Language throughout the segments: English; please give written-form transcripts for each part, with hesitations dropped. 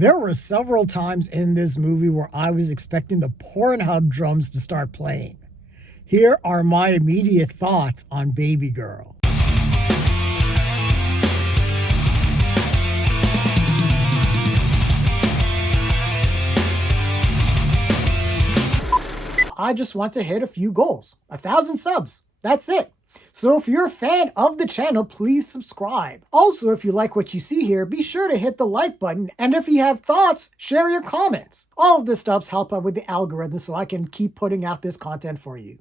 There were several times in this movie where I was expecting the Pornhub drums to start playing. Here are my immediate thoughts on Babygirl. I just want to hit a few goals. 1,000 subs. That's it. So if you're a fan of the channel, please subscribe. Also, if you like what you see here, be sure to hit the like button. And if you have thoughts, share your comments. All of this stuff's help out with the algorithm so I can keep putting out this content for you.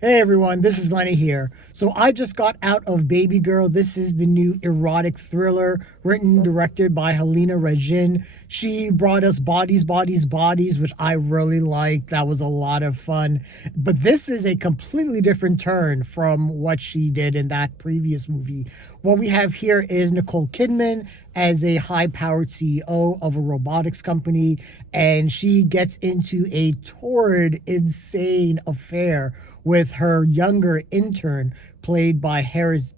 Hey everyone, this is Lenny here. So I just got out of Babygirl. This is the new erotic thriller written, directed by Halina Reijn. She brought us Bodies, Bodies, Bodies, which I really liked. That was a lot of fun. But this is a completely different turn from what she did in that previous movie. What we have here is Nicole Kidman as a high-powered CEO of a robotics company, and she gets into a torrid, insane affair with her younger intern, played by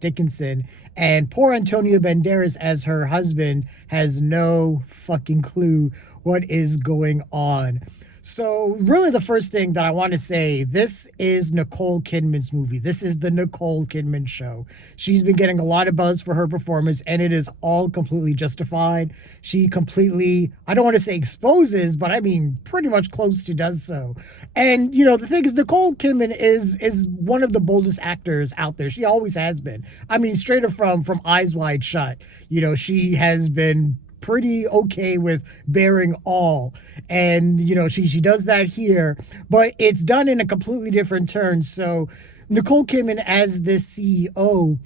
Dickinson. And poor Antonio Banderas as her husband has no fucking clue what is going on. So really the first thing that I want to say, this is Nicole Kidman's movie. This is the Nicole Kidman show. She's been getting a lot of buzz for her performance, and it is all completely justified. She completely, I don't want to say exposes, but I mean pretty much close to does so. And, you know, the thing is, Nicole Kidman is one of the boldest actors out there. She always has been. I mean, straight up from Eyes Wide Shut, you know, she has been pretty okay with bearing all, and you know she does that here, but it's done in a completely different turn. So Nicole Kidman as this CEO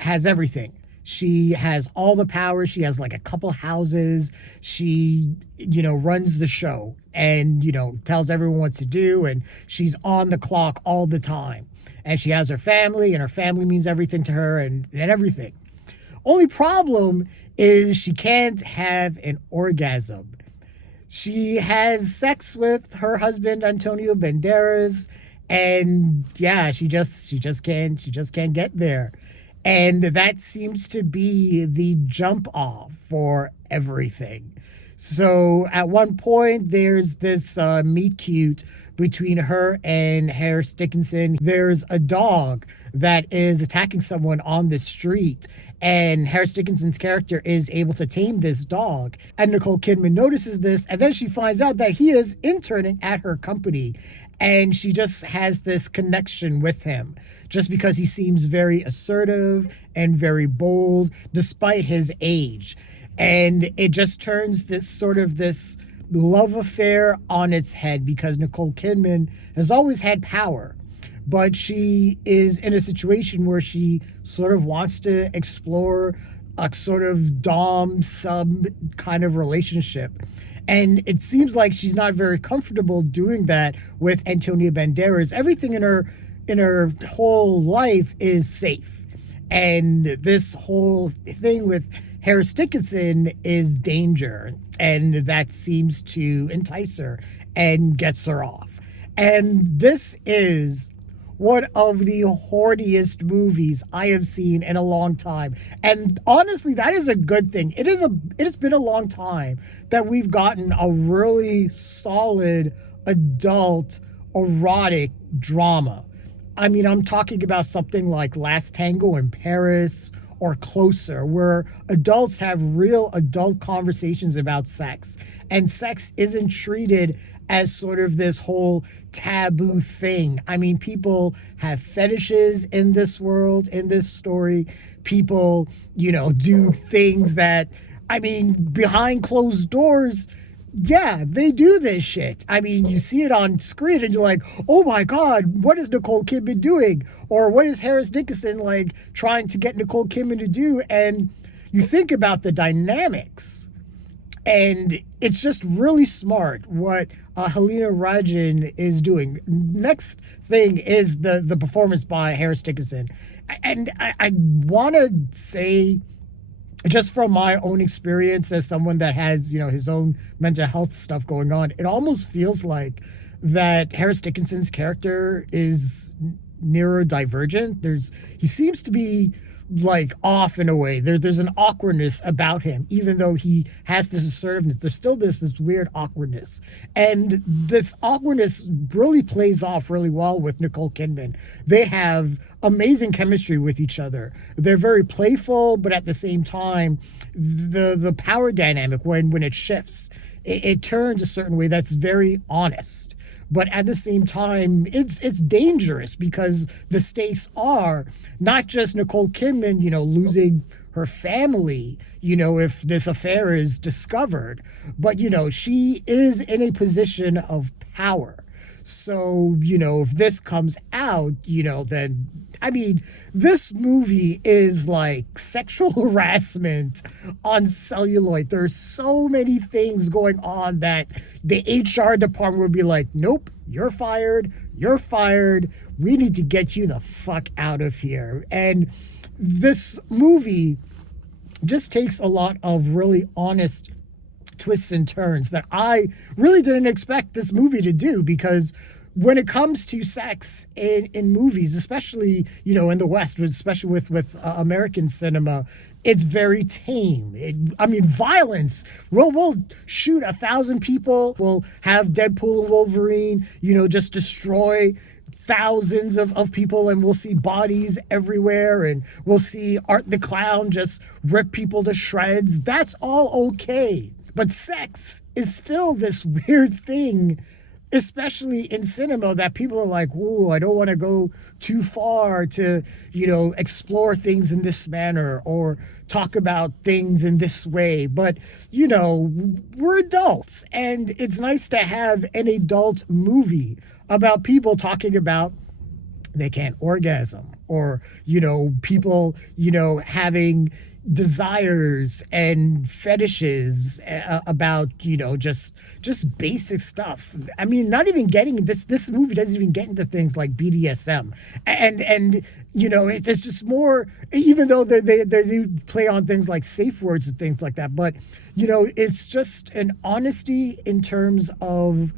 has everything. She has all the power. She has like a couple houses. She, you know, runs the show and, you know, tells everyone what to do, and she's on the clock all the time. And she has her family, and her family means everything to her, and everything. Only problem is she can't have an orgasm. She has sex with her husband Antonio Banderas, and yeah, she just can't get there. And that seems to be the jump off for everything. So at one point there's this meet cute between her and Dickinson. There's a dog that is attacking someone on the street, and Dickinson's character is able to tame this dog. And Nicole Kidman notices this, and then she finds out that he is interning at her company, and she just has this connection with him just because he seems very assertive and very bold despite his age. And it just turns this love affair on its head, because Nicole Kidman has always had power, but she is in a situation where she sort of wants to explore a sort of dom-sub kind of relationship. And it seems like she's not very comfortable doing that with Antonio Banderas. Everything in her whole life is safe. And this whole thing with Dickinson is danger, and that seems to entice her and gets her off. And this is one of the horniest movies I have seen in a long time. And honestly, that is a good thing. It has been a long time that we've gotten a really solid adult erotic drama. I mean, I'm talking about something like Last Tango in Paris or Closer, where adults have real adult conversations about sex, and sex isn't treated as sort of this whole taboo thing. I mean, people have fetishes in this world, in this story. People, you know, do things that, I mean, behind closed doors, yeah, they do this shit. I mean, you see it on screen and you're like, oh my God, what is Nicole Kidman doing? Or what is Dickinson like trying to get Nicole Kidman to do? And you think about the dynamics, and it's just really smart what Halina Reijn is doing. Next thing is the performance by Dickinson. And I want to say, just from my own experience as someone that has, you know, his own mental health stuff going on, it almost feels like that Dickinson's character is neurodivergent. He seems to be like off in a way. There's an awkwardness about him, even though he has this assertiveness. There's still this weird awkwardness, and this awkwardness really plays off really well with Nicole Kidman. They have amazing chemistry with each other. They're very playful, but at the same time, the power dynamic when it shifts, it turns a certain way that's very honest. But at the same time, it's dangerous because the stakes are not just Nicole Kidman, losing her family, if this affair is discovered, but, she is in a position of power. So, if this comes out, then, I mean, this movie is like sexual harassment on celluloid. There's so many things going on that the HR department would be like, nope, you're fired. You're fired. We need to get you the fuck out of here. And this movie just takes a lot of really honest twists and turns that I really didn't expect this movie to do, because when it comes to sex in movies, especially, in the West, especially with American cinema, it's very tame. Violence. We'll shoot 1,000 people. We'll have Deadpool and Wolverine, just destroy thousands of people, and we'll see bodies everywhere, and we'll see Art the Clown just rip people to shreds. That's all okay. But sex is still this weird thing, especially in cinema, that people are like, ooh, I don't want to go too far to, explore things in this manner or talk about things in this way. But, we're adults, and it's nice to have an adult movie about people talking about they can't orgasm, or, people, having desires and fetishes about, just basic stuff. I mean, not even getting this movie doesn't even get into things like BDSM, and it's just more, even though they do play on things like safe words and things like that, but it's just an honesty in terms of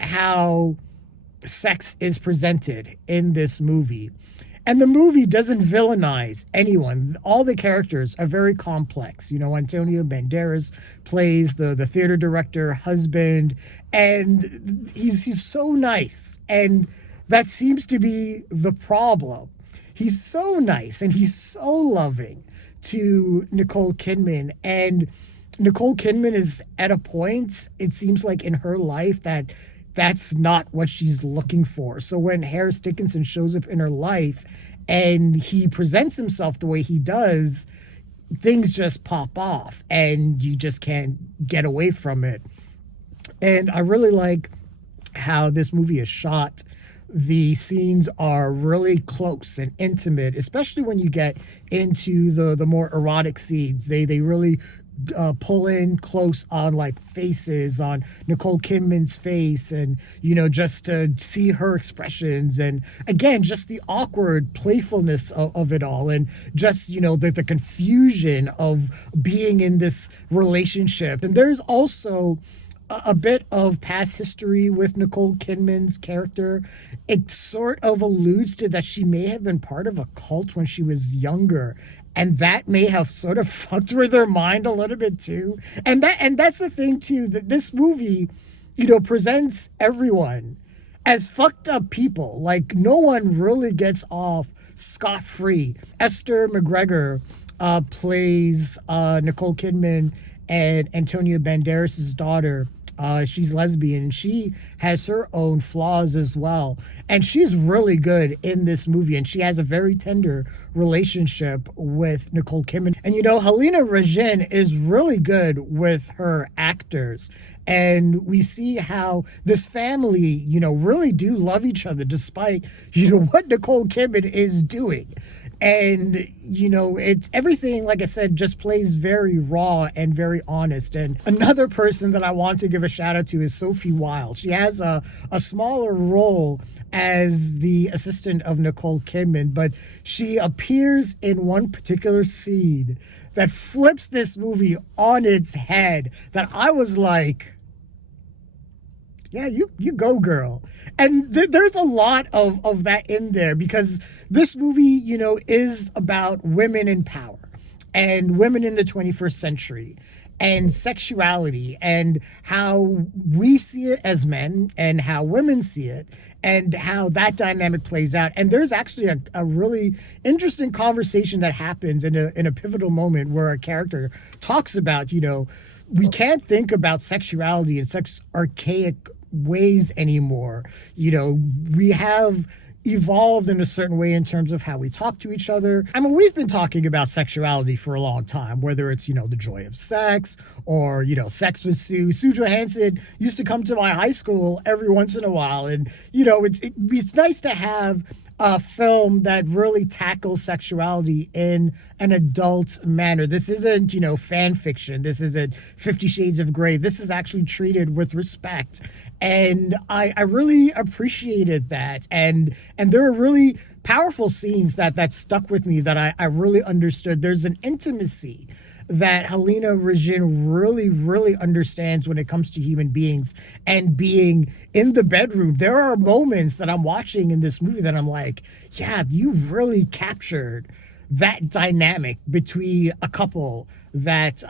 how sex is presented in this movie. And the movie doesn't villainize anyone. All the characters are very complex. Antonio Banderas plays the theater director, husband, and he's so nice. And that seems to be the problem. He's so nice and he's so loving to Nicole Kidman. And Nicole Kidman is at a point, it seems like, in her life that's not what she's looking for. So when Harris Dickinson shows up in her life and he presents himself the way he does, things just pop off and you just can't get away from it. And I really like how this movie is shot. The scenes are really close and intimate, especially when you get into the more erotic scenes. They really pull in close on like faces, on Nicole Kidman's face, and just to see her expressions, and again just the awkward playfulness of it all, and just the confusion of being in this relationship. And there's also a bit of past history with Nicole Kidman's character. It sort of alludes to that she may have been part of a cult when she was younger, and that may have sort of fucked with her mind a little bit too. And that's the thing too, that this movie, presents everyone as fucked up people. Like, no one really gets off scot-free. Esther McGregor plays Nicole Kidman and Antonio Banderas' daughter. She's lesbian. She has her own flaws as well. And she's really good in this movie. And she has a very tender relationship with Nicole Kidman. And, Halina Reijn is really good with her actors. And we see how this family, really do love each other despite, what Nicole Kidman is doing. And, it's everything, like I said, just plays very raw and very honest. And another person that I want to give a shout out to is Sophie Wilde. She has a smaller role as the assistant of Nicole Kidman, but she appears in one particular scene that flips this movie on its head, that I was like, Yeah, you go, girl. And there's a lot of that in there because this movie, is about women in power and women in the 21st century and sexuality and how we see it as men and how women see it and how that dynamic plays out. And there's actually a really interesting conversation that happens in a pivotal moment where a character talks about, we can't think about sexuality in such archaic ways anymore. We have evolved in a certain way in terms of how we talk to each other. I mean, we've been talking about sexuality for a long time, whether it's, the joy of sex or, sex with Sue. Sue Johansson used to come to my high school every once in a while. And, it's nice to have a film that really tackles sexuality in an adult manner. This isn't, fan fiction. This isn't 50 Shades of Grey. This is actually treated with respect. And I really appreciated that. And there are really powerful scenes that stuck with me that I really understood. There's an intimacy that Halina Reijn really, really understands when it comes to human beings and being in the bedroom. There are moments that I'm watching in this movie that I'm like, yeah, you really captured that dynamic between a couple that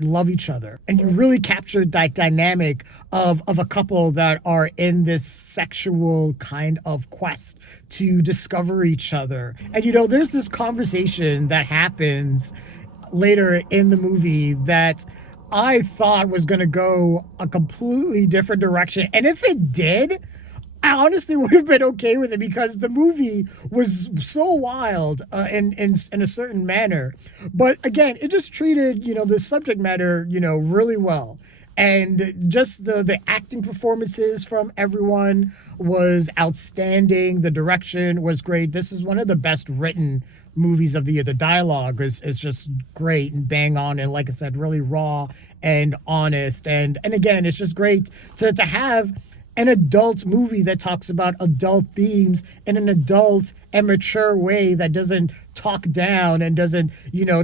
love each other. And you really captured that dynamic of a couple that are in this sexual kind of quest to discover each other. And, there's this conversation that happens later in the movie that I thought was going to go a completely different direction. And if it did, I honestly would have been okay with it because the movie was so wild in a certain manner. But again, it just treated, the subject matter, really well. And just the acting performances from everyone was outstanding. The direction was great. This is one of the best written movies of the year. The dialogue is just great and bang on. And like I said, really raw and honest. And again, it's just great to have an adult movie that talks about adult themes in an adult and mature way that doesn't talk down and doesn't,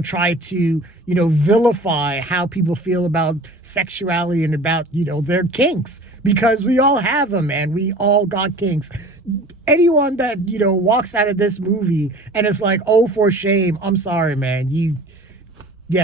try to, vilify how people feel about sexuality and about, their kinks, because we all have them, man. We all got kinks. Anyone that, walks out of this movie and is like, oh, for shame, I'm sorry, man.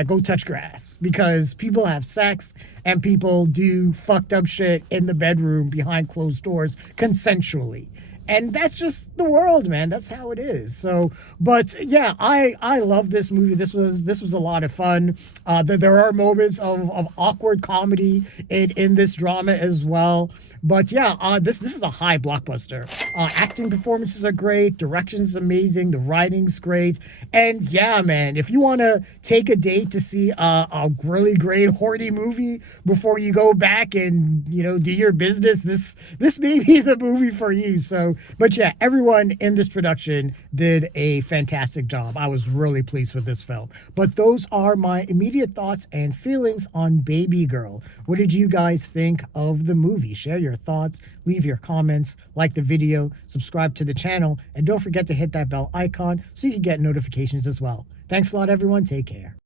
Go touch grass, because people have sex and people do fucked up shit in the bedroom behind closed doors consensually. And that's just the world, man. That's how it is. So, but yeah, I love this movie. This was a lot of fun. There are moments of awkward comedy in this drama as well. But yeah, this is a high blockbuster. Acting performances are great. Direction is amazing. The writing's great. And yeah, man, if you want to take a date to see a really great horny movie before you go back and, do your business, this may be the movie for you. So, but yeah, everyone in this production did a fantastic job. I was really pleased with this film. But those are my immediate thoughts and feelings on Babygirl. What did you guys think of the movie? Share your thoughts, leave your comments, like the video, subscribe to the channel, and don't forget to hit that bell icon so you can get notifications as well. Thanks a lot, everyone. Take care.